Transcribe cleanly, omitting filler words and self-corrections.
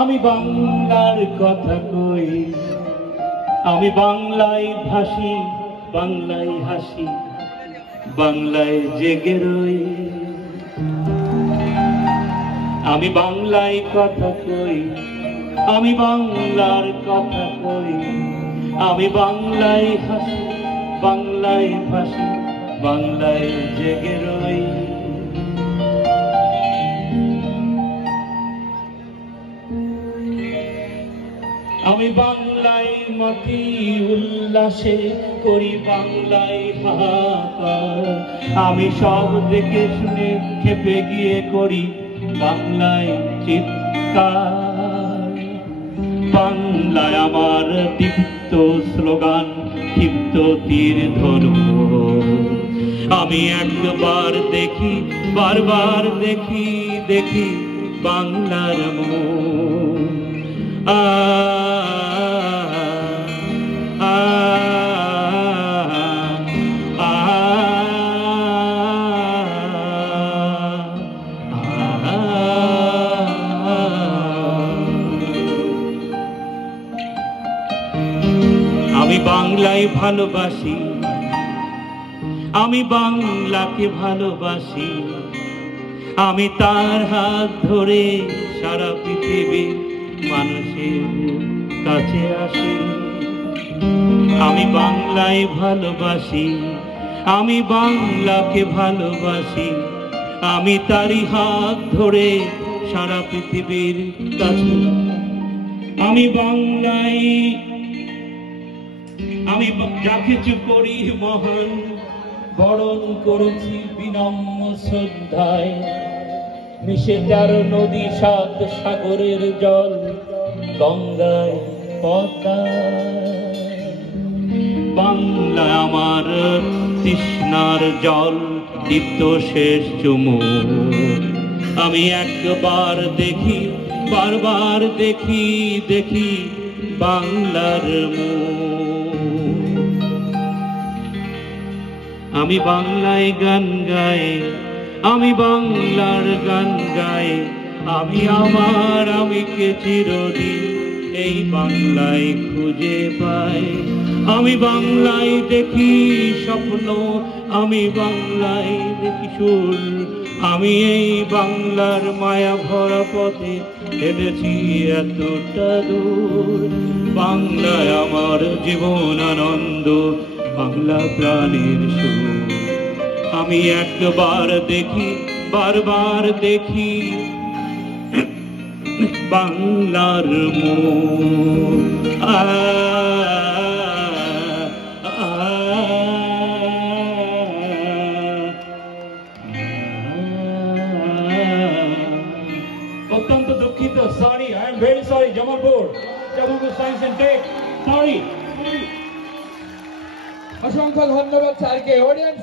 আমি বাংলার কথা কই, আমি বাংলায় ভাসি, বাংলায় হাসি, বাংলায় জেগে রই। আমি বাংলায় কথা কই, আমি বাংলার কথা কই, আমি বাংলায় হাসি, বাংলায় ভাসি, বাংলায় জেগে রই। আমি বাংলায় মাটি উল্লাসে করি বাংলায় হাহাকার, আমি সব দেখে শুনে খেপে গিয়ে করি বাংলায় চিৎকার। বাংলায় আমার দীপ্ত স্লোগান, ক্ষিপ্ত তীর ধনু। আমি একবার দেখি, বারবার দেখি, দেখি বাংলার মুখ। আমি বাংলায় ভালোবাসি, আমি বাংলাকে ভালোবাসি, আমি তার হাত ধরে সারা পৃথিবীর মানুষের কাছে আসি। আমি বাংলায় ভালোবাসি, আমি বাংলাকে ভালোবাসি, আমি তারই হাত ধরে সারা পৃথিবীর কাছে। আমি বাংলায়, আমি যা কিছু করি মহান, বরণ করেছি বিনম্র শ্রদ্ধায়। মিশে 13 নদী 7 সাগরের জল, গঙ্গায় পদ্মায়। বাংলা আমার তৃষ্ণার জল, দীপ্ত শেষ চুমুক। আমি একবার দেখি, বারবার দেখি, দেখি বাংলার মুখ। আমি বাংলায় গান গাই, আমি বাংলার গান গাই, আমি আমার আমিকে চিরদিন এই বাংলায় খুঁজে পাই। আমি বাংলায় দেখি স্বপ্ন, আমি বাংলায় দেখি সুর, আমি এই বাংলার মায়া ভরা পথে হেঁটেছি এতটা দূর। বাংলায় আমার জীবন আনন্দ, বাংলা প্রাণের সুর। আমি একবার দেখি, বারবার দেখি বাংলার মুখ। অত্যন্ত দুঃখিত, sorry, I am very sorry. Jamalpur science and tech, sorry. অসংখ্য ধন্যবাদ স্যারকে। অডিয়েন্স